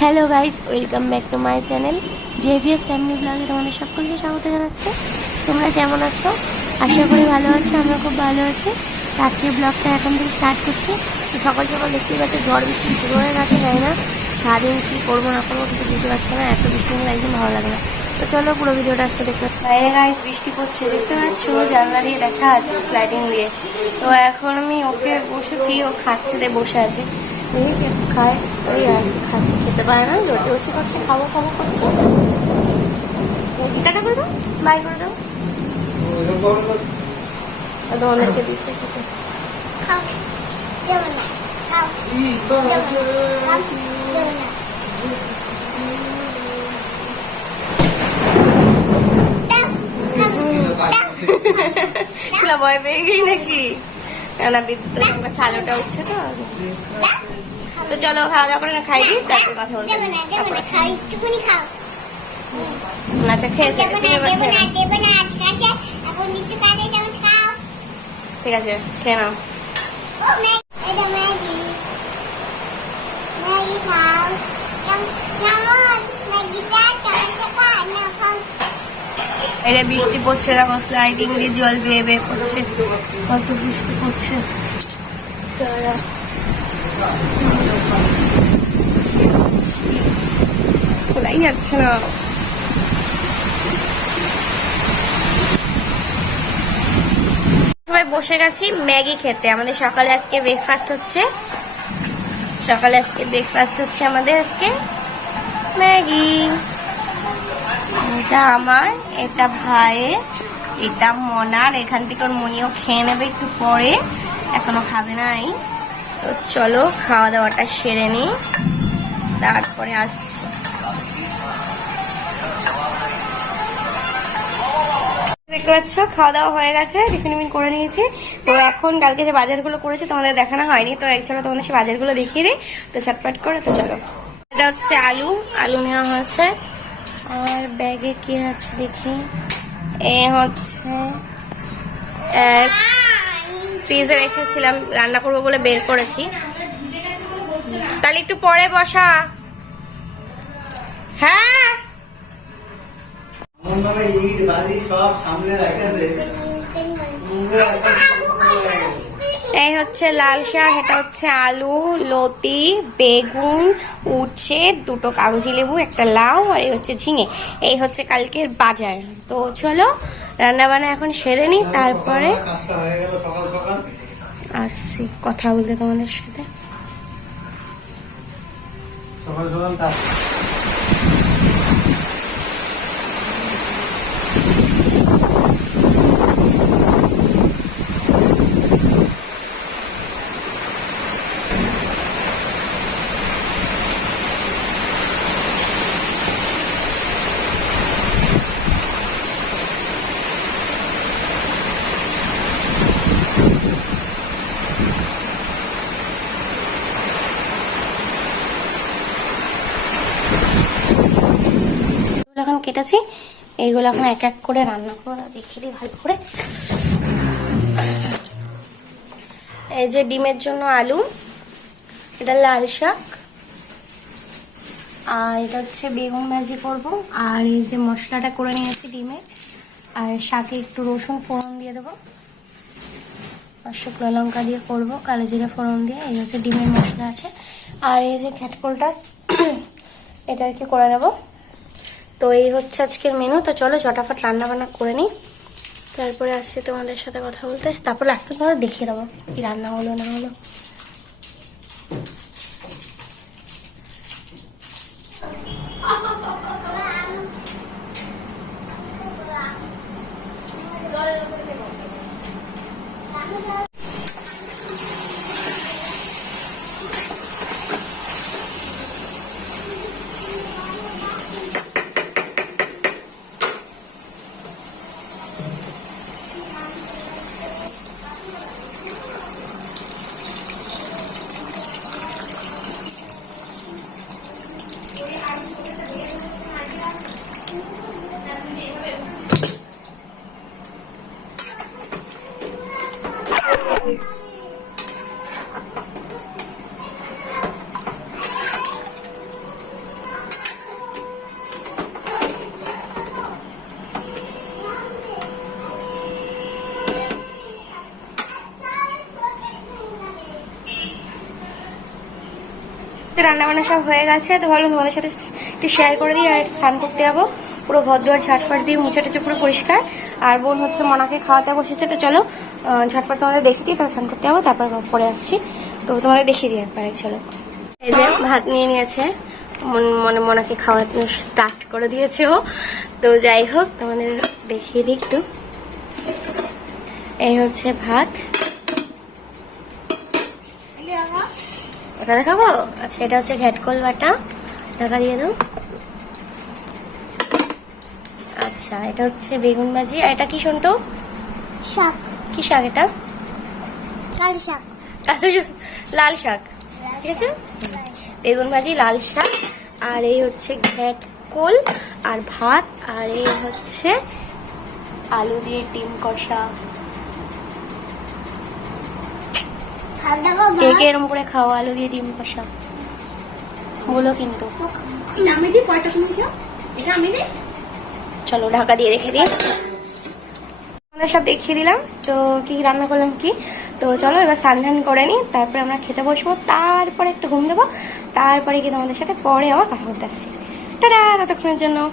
Hello guys welcome back to my channel J V S family ব্লগে তোমাদের সকলকে স্বাগত জানাচ্ছি। তোমরা কেমন আছো? আশা করি ভালো আছো, আমরা খুব ভালো আছি। তো আজকে ব্লগটা এখন থেকে স্টার্ট করছি। সকাল সকাল দেখতেই পাচ্ছি, ঝড় বৃষ্টি শুরু হয়ে গেছে যাই না? সারাদিন কী করব, না করব কিছু বুঝতে পারছি না, এত বৃষ্টি হলে একদম ভালো লাগে না। তো চলো পুরো ভিডিওটা আজকে দেখতে বাইরে গাইস বৃষ্টি পড়ছে, দেখতে পাচ্ছ? জানলা দিয়ে দেখা যাচ্ছে স্লাইডিং দিয়ে। তো এখন আমি ওকে বসেছি, ও খাচ্ছে দিয়ে বসে আছে। খায় ওই আর কি খাচ্ছে খেতে পারে না করছে খাব খাব করছে করে দাও বাই করে দাও। আর তোমাদেরকে দিচ্ছে খেতে। খাও। না খাও। না ভয় পেয়ে গেই নাকি? না বিদ্যুৎ সঙ্গে ছালোটা উঠছে তো। তো চলো খাওয়া দাওয়া করে না খাই দিই তারপরে কথা বলতে আচ্ছা খেয়েছে ঠিক আছে খেয়ে নাও। এটা বৃষ্টি পড়ছে দেখো স্লাইডিং দিয়ে জল বেয়ে বেয়ে পড়ছে। কত বৃষ্টি পড়ছে। চলো। খোলাই যাচ্ছে না সবাই বসে গেছি ম্যাগি খেতে। আমাদের সকালে আজকে ব্রেকফাস্ট হচ্ছে। সকালে আজকে ব্রেকফাস্ট হচ্ছে আমাদের আজকে ম্যাগি। এটা আমার, এটা ভাইয়ের, এটা মনার। এখান থেকে ওর মনিও খেয়ে নেবে একটু পরে। এখনও খাবে না এই তো চলো খাওয়া দাওয়াটা সেরে নিই। তারপরে আসছি। দেখতে পাচ্ছ খাওয়া দাওয়া হয়ে গেছে, টিফিন টিফিন করে নিয়েছি। তো এখন কালকে যে বাজারগুলো করেছে, তোমাদের দেখানো হয়নি। তো চলো তোমাদের সে বাজারগুলো দেখিয়ে দিই। তো চটপট করে, তো চলো। এটা হচ্ছে আলু। আলু নেওয়া হয়েছে। আর ব্যাগে কি আছে দেখি? এ হচ্ছে এক ফ্রিজে রেখেছিলাম রান্না করব বলে বের করেছি। তাহলে একটু পরে বসা। হ্যাঁ? এই হচ্ছে লাল শাক এটা হচ্ছে আলু লতি বেগুন উচ্ছে দুটো কাগজি লেবু একটা লাউ আর এই হচ্ছে ঝিঙে। এই হচ্ছে কালকের বাজার। তো চলো রান্না বান্না এখন সেরে নিই তারপরে আসছি কথা বলতে তোমাদের সাথে। সকাল সকাল কেটেছি। এইগুলো এখন এক এক করে রান্না করব দেখিয়ে দিই ভালো করে। এই যে ডিমের জন্য আলু, এটা লাল শাক, আর এটা হচ্ছে বেগুন ভাজি করব। আর এই যে মশলাটা করে নিয়েছি ডিমে, আর শাকে একটু রসুন ফোড়ন দিয়ে দেবো। আর শুকনো লঙ্কা দিয়ে করব, কালো জিরে ফোড়ন দিয়ে, এই হচ্ছে ডিমের মশলা আছে। আর এই যে খ্যাটকোলটা এটা আর কি করে নেব? তো এই হচ্ছে আজকের মেনু তো চলো চটাফট রান্না বান্না করে নিই। তারপরে আসছি তোমাদের সাথে কথা বলতে। তারপরে আসতে তোমাদের দেখিয়ে দেবো কি রান্না হলো, না হলো। রান্না বান্না সব হয়ে গেছে তো ভাবলাম তোমাদের সাথে একটু শেয়ার করে দিই আর একটু স্নান করতে যাব। পুরো ঘর দুয়ার ঝাটফাট দিয়ে মুছে টুছে পুরো পরিষ্কার। আর বোন হচ্ছে মনাকে খাওয়াতে বসেছে তো চলো আহ, ঝটপট তোমাদের দেখিয়ে দিই তারপর স্নান করতে যাব তারপর পরে আসছি। তো তোমাদের দেখিয়ে দিই একবারে চলো। এই যে ভাত নিয়ে নিয়েছে মন- মনে মনাকে খাওয়াতে স্টার্ট করে দিয়েছে ও। তো যাই হোক তোমাদের দেখিয়ে দিই একটু। এই হচ্ছে ভাত দেখো এটা দেখাবো? আচ্ছা এটা হচ্ছে ঘ্যাটকল বাটা। ঢাকা দিয়ে দাও। আচ্ছা এটা হচ্ছে বেগুন ভাজি। আর এটা কি শুনতো শাক। কি শাক এটা? লাল শাক। লাল শাক। ঠিক আছে? বেগুন ভাজি লাল শাক। আর এই হচ্ছে ঘ্যাটকোল আর ভাত। আর এই হচ্ছে আলু দিয়ে ডিম কষা। ভাত দেখো কে ভাত? কে এরম করে খাও আলু দিয়ে ডিম কষা। বলো কিন্তু। আমি দিই পরটা তুমি খেও। এটা আমি দিই? চলো ঢাকা দিয়ে রেখে দিই। আমরা সব দেখিয়ে দিলাম। তো কি রান্না করলাম কি? তো চলো এবার স্নান করে নিই। তারপরে আমরা খেতে বসবো। তারপরে একটু ঘুম দেবো। তারপরে কি তোমাদের সাথে পরে আবার কথা বলতে আসছি। টাটা ততক্ষণের জন্য।